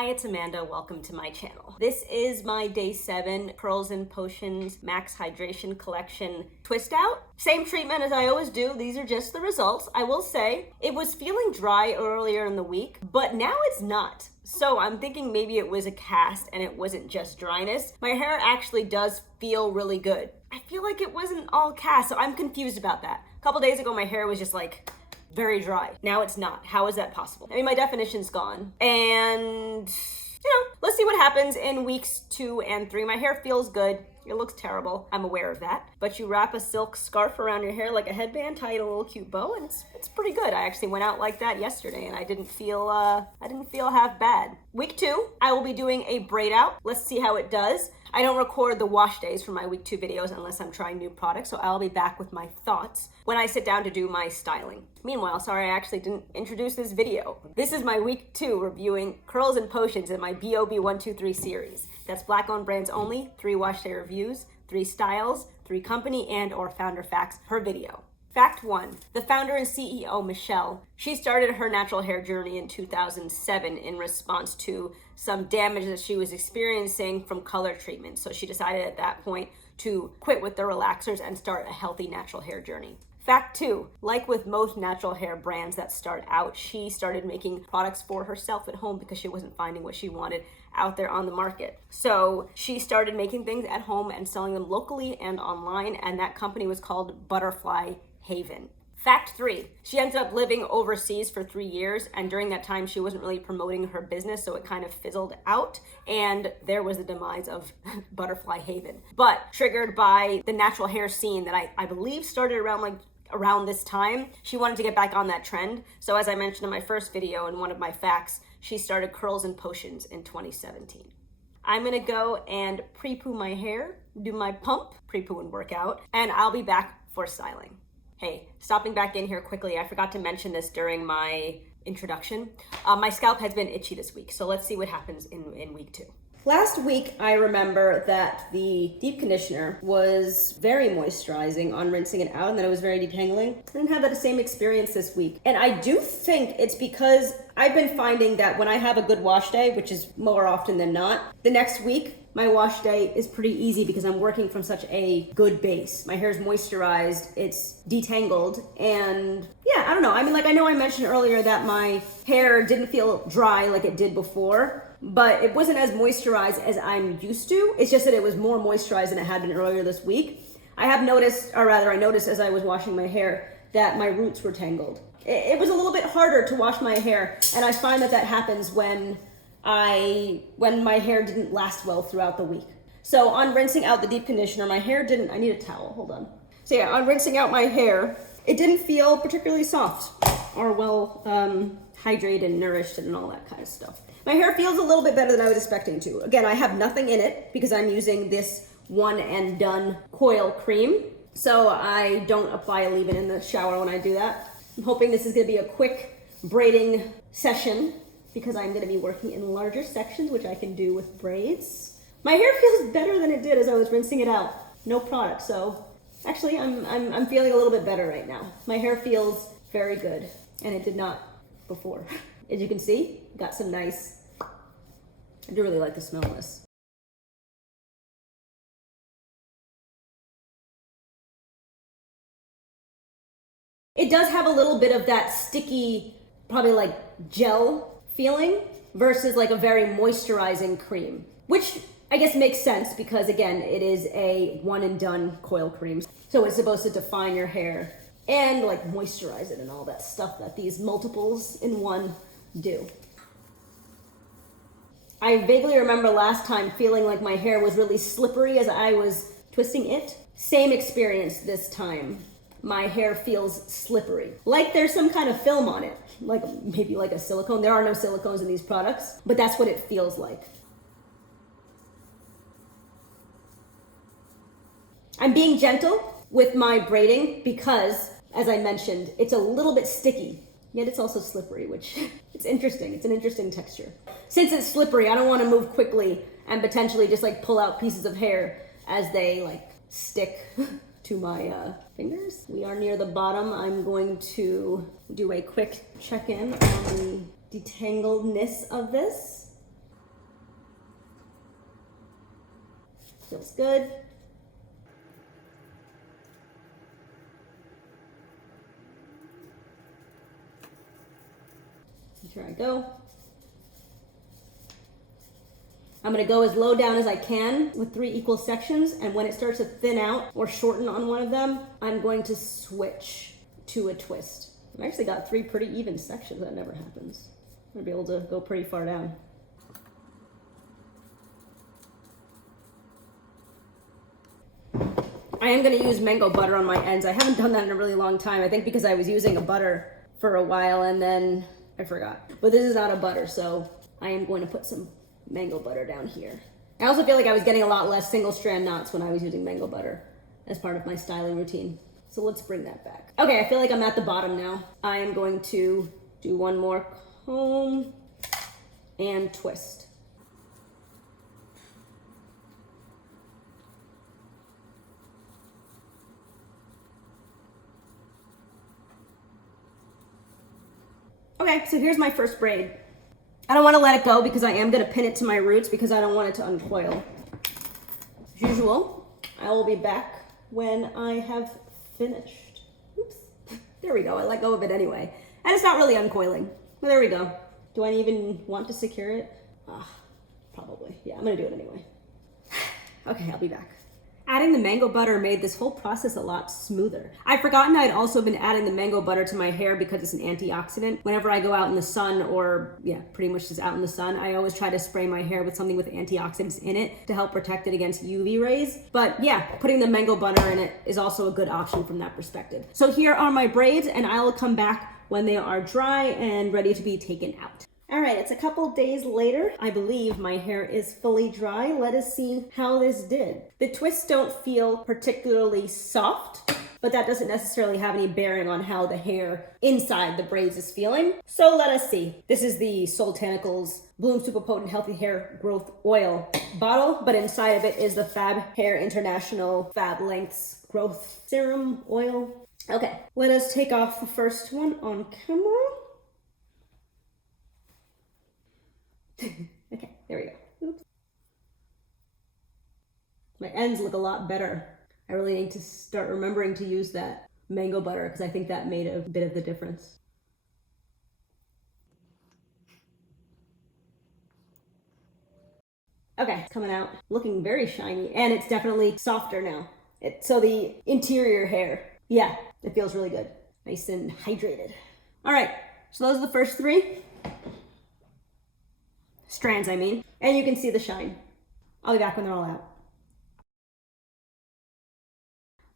Hi, it's Amanda. Welcome to my channel. This is my day 7 Pearls and Potions Max Hydration Collection twist out. Same treatment as I always do. These are just the results. I will say it was feeling dry earlier in the week, but now it's not. So I'm thinking maybe it was a cast and it wasn't just dryness. My hair actually does feel really good. I feel like it wasn't all cast, so I'm confused about that. A couple days ago, my hair was just like very dry. Now it's not. How is that possible? I mean, my definition's gone. And, let's see what happens in weeks 2 and 3. My hair feels good. It looks terrible. I'm aware of that. But you wrap a silk scarf around your hair like a headband, tie it a little cute bow, and it's pretty good. I actually went out like that yesterday and I didn't feel half bad. Week 2, I will be doing a braid out. Let's see how it does. I don't record the wash days for my week 2 videos unless I'm trying new products, so I'll be back with my thoughts when I sit down to do my styling. Meanwhile, sorry I actually didn't introduce this video. This is my week 2 reviewing Curls and Potions in my BOB123 series. That's Black-owned brands only, 3 wash day reviews, 3 styles, 3 company and or founder facts per video. Fact 1, the founder and CEO, Michelle, she started her natural hair journey in 2007 in response to some damage that she was experiencing from color treatment. So she decided at that point to quit with the relaxers and start a healthy natural hair journey. Fact 2, like with most natural hair brands that start out, she started making products for herself at home because she wasn't finding what she wanted out there on the market. So she started making things at home and selling them locally and online, and that company was called Butterfly Haven. Fact 3, she ended up living overseas for 3 years, and during that time she wasn't really promoting her business, so it kind of fizzled out, and there was the demise of Butterfly Haven. But triggered by the natural hair scene that I believe started around this time, she wanted to get back on that trend. So as I mentioned in my first video in one of my facts, she started Curls and Potions in 2017. I'm gonna go and pre-poo my hair, do my pump, pre-poo and workout, and I'll be back for styling. Hey, stopping back in here quickly, I forgot to mention this during my introduction. My scalp has been itchy this week, so let's see what happens in week 2. Last week, I remember that the deep conditioner was very moisturizing on rinsing it out, and then it was very detangling. I didn't have that same experience this week. And I do think it's because I've been finding that when I have a good wash day, which is more often than not, the next week, my wash day is pretty easy because I'm working from such a good base. My hair's moisturized, it's detangled, and yeah, I don't know. I mean, I know I mentioned earlier that my hair didn't feel dry like it did before, but it wasn't as moisturized as I'm used to. It's just that it was more moisturized than it had been earlier this week. I noticed as I was washing my hair that my roots were tangled. It was a little bit harder to wash my hair, and I find that happens when my hair didn't last well throughout the week. So on rinsing out the deep conditioner, my hair didn't, I need a towel, hold on. So yeah, on rinsing out my hair, it didn't feel particularly soft or well hydrated and nourished and all that kind of stuff. My hair feels a little bit better than I was expecting to. Again, I have nothing in it because I'm using this one and done coil cream. So I don't apply a leave-in in the shower when I do that. I'm hoping this is gonna be a quick braiding session because I'm gonna be working in larger sections, which I can do with braids. My hair feels better than it did as I was rinsing it out. No product, so actually I'm feeling a little bit better right now. My hair feels very good, and it did not before. As you can see, got some nice, I do really like the smell of this. It does have a little bit of that sticky, probably like gel feeling versus like a very moisturizing cream, which I guess makes sense because again, it is a one and done coil cream. So it's supposed to define your hair and like moisturize it and all that stuff that these multiples in one do. I vaguely remember last time feeling like my hair was really slippery as I was twisting it. Same experience this time. My hair feels slippery. Like there's some kind of film on it, like maybe like a silicone. There are no silicones in these products, but that's what it feels like. I'm being gentle with my braiding because, as I mentioned, it's a little bit sticky, yet it's also slippery, which it's interesting. It's an interesting texture. Since it's slippery, I don't want to move quickly and potentially just like pull out pieces of hair as they like stick to my fingers. We are near the bottom. I'm going to do a quick check-in on the detangledness of this. Feels good. Here I go. I'm gonna go as low down as I can with 3 equal sections, and when it starts to thin out or shorten on one of them, I'm going to switch to a twist. I've actually got 3 pretty even sections. That never happens. I'm gonna be able to go pretty far down. I am gonna use mango butter on my ends. I haven't done that in a really long time. I think because I was using a butter for a while and then I forgot. But this is not a butter, so I am going to put some mango butter down here. I also feel like I was getting a lot less single strand knots when I was using mango butter as part of my styling routine. So let's bring that back. Okay, I feel like I'm at the bottom now. I am going to do one more comb and twist. Okay, so here's my first braid. I don't want to let it go because I am going to pin it to my roots because I don't want it to uncoil. As usual, I will be back when I have finished. Oops. There we go. I let go of it anyway. And it's not really uncoiling. But there we go. Do I even want to secure it? Probably. Yeah, I'm going to do it anyway. Okay, I'll be back. Adding the mango butter made this whole process a lot smoother. I'd forgotten I'd also been adding the mango butter to my hair because it's an antioxidant. Whenever I go out in the sun or, pretty much just out in the sun, I always try to spray my hair with something with antioxidants in it to help protect it against UV rays. But yeah, putting the mango butter in it is also a good option from that perspective. So here are my braids, and I will come back when they are dry and ready to be taken out. All right, it's a couple days later. I believe my hair is fully dry. Let us see how this did. The twists don't feel particularly soft, but that doesn't necessarily have any bearing on how the hair inside the braids is feeling. So let us see. This is the Soultanicals Bloom Super Potent Healthy Hair Growth Oil bottle, but inside of it is the Fab Hair International Fab Lengths Growth Serum Oil. Okay, let us take off the first one on camera. Okay, there we go. Oops. My ends look a lot better. I really need to start remembering to use that mango butter because I think that made a bit of the difference. Okay, coming out, looking very shiny, and it's definitely softer now. So the interior hair, yeah, it feels really good. Nice and hydrated. All right, so those are the first 3. Strands, I mean. And you can see the shine. I'll be back when they're all out.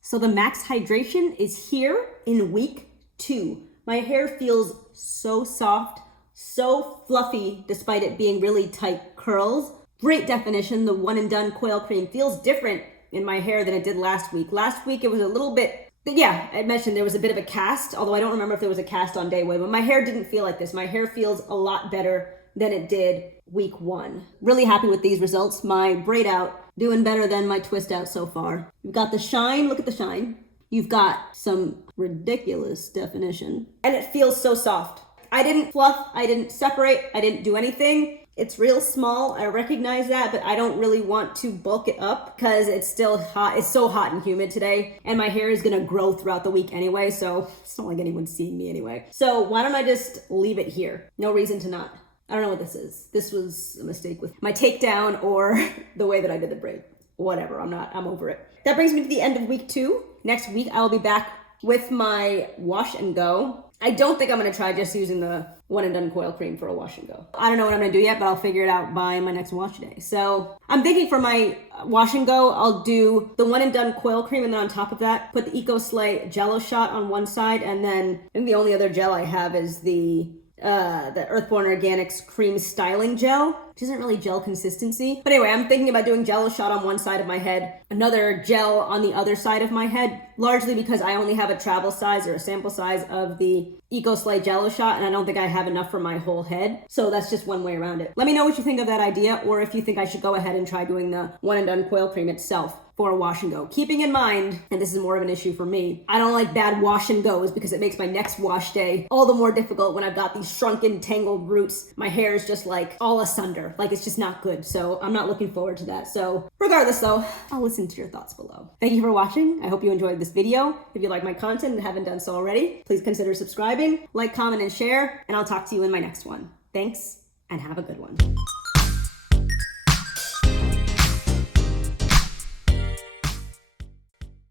So the max hydration is here in week 2. My hair feels so soft, so fluffy, despite it being really tight curls. Great definition. The one and done coil cream feels different in my hair than it did last week. Last week it was a little bit, I mentioned there was a bit of a cast, although I don't remember if there was a cast on day 1, but my hair didn't feel like this. My hair feels a lot better than it did week 1. Really happy with these results. My braid out doing better than my twist out so far. You've got the shine, look at the shine. You've got some ridiculous definition. And it feels so soft. I didn't fluff, I didn't separate, I didn't do anything. It's real small, I recognize that, but I don't really want to bulk it up because it's still hot. It's so hot and humid today, and my hair is gonna grow throughout the week anyway, so it's not like anyone's seeing me anyway. So why don't I just leave it here? No reason to not. I don't know what this is. This was a mistake with my takedown or the way that I did the braid. Whatever, I'm over it. That brings me to the end of week 2. Next week, I will be back with my wash and go. I don't think I'm gonna try just using the one and done coil cream for a wash and go. I don't know what I'm gonna do yet, but I'll figure it out by my next wash day. So I'm thinking for my wash and go, I'll do the one and done coil cream, and then on top of that, put the Eco Slay Jello shot on one side, and then I think the only other gel I have is the Earthborn Organics cream styling gel, which isn't really gel consistency. But anyway, I'm thinking about doing Jello shot on one side of my head, another gel on the other side of my head, largely because I only have a travel size or a sample size of the Eco Slay Jello shot, and I don't think I have enough for my whole head. So that's just one way around it. Let me know what you think of that idea, or if you think I should go ahead and try doing the one and done coil cream itself for a wash and go. Keeping in mind, and this is more of an issue for me, I don't like bad wash and goes because it makes my next wash day all the more difficult when I've got these shrunken, tangled roots. My hair is just like all asunder. Like it's just not good. So I'm not looking forward to that. So regardless though, I'll listen to your thoughts below. Thank you for watching. I hope you enjoyed this video. If you like my content and haven't done so already, please consider subscribing, like, comment, and share, and I'll talk to you in my next one. Thanks, and have a good one.